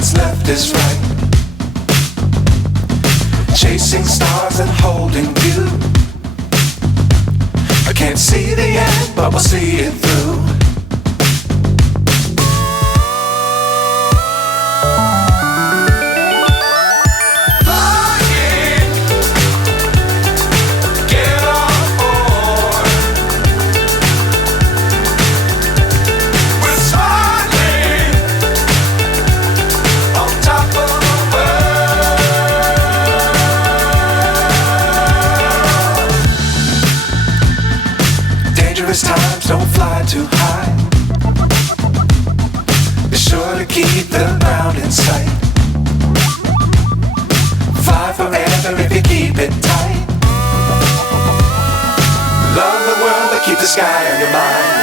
what's left is right. Chasing stars and holding you. I can't see the end, but we'll see it through. Times don't fly too high. Be sure to keep the ground in sight. Fly forever if you keep it tight. Love the world but keep the sky on your mind.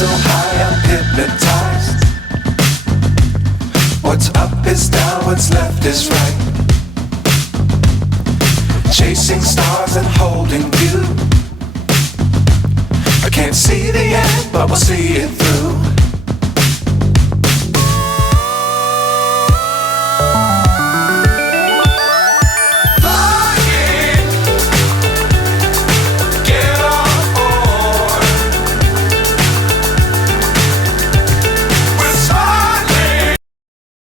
So high I'm hypnotized. What's up is down, what's left is right. Chasing stars and holding you. I can't see the end, but we'll see it through.